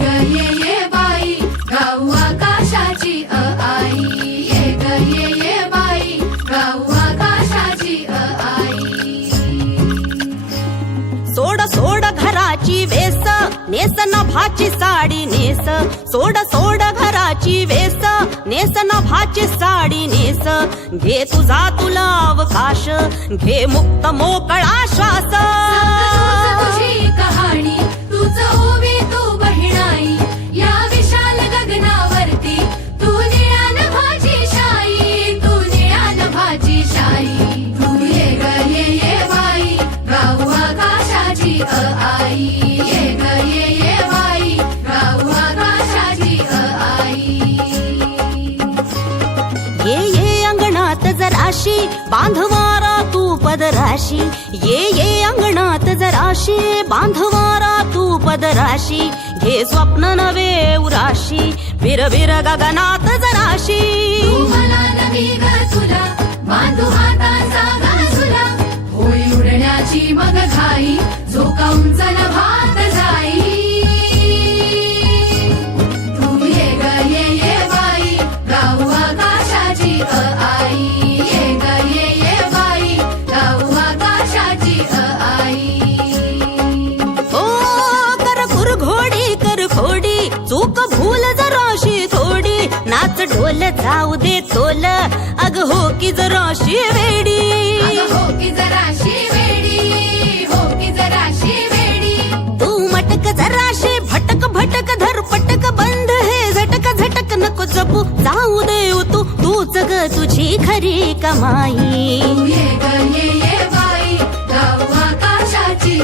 ग ये बाई गाऊ आकाशाची आई, ये ग ये बाई गाऊ आकाशाची आई। सोड सोड घराची वेस, नेस नभाची साडी नेस, सोड सोड घराची वेस, नेस नभाची साडी नेस, घे तुझा तुला अवकाश, घे मुक्त मोकळा श्वास। तुझी कहाणी तूच ओवी तू बहिणाई, या विशाल गगनावरती तू निळ्या नभाची शाई, तू निळ्या नभाची शाई। तू ये ग ये बाई गाऊ आकाशाची आई, ये ग ये बाई गाऊ आकाशाची आई। ये अंगणात जराशी बांधवारा तू पदराशी, ये अंगणात जराशी बांधवारा तू पदराशी, घे स्वप्न नवे उराशी, विरविर गगनात जराशी। तू मला नवी ग तुला बांधू हाताचा गाजुला, होई उडण्याची मग घाई, झोका उंच नभात जाई। तू ये ग ये बाई गाऊ आकाशाची आई, ये ग ये बाई गाऊ आकाशाची आई। ओ कर घोडी चूक भूल जराशी थोडी, नाच ढोल जाऊ दे तोल, अग हो की जराशी वेडी, अगं हो की जराशी वेडी, हो की जराशी वेडी। तू मटक जराशी भटक भटक धर पटक, बंद हे झटक झटक नको जपू, जाऊ दे तू तूच ग तुझी खरी कमाई। तू ये ग ये बाई गाऊ आकाशाची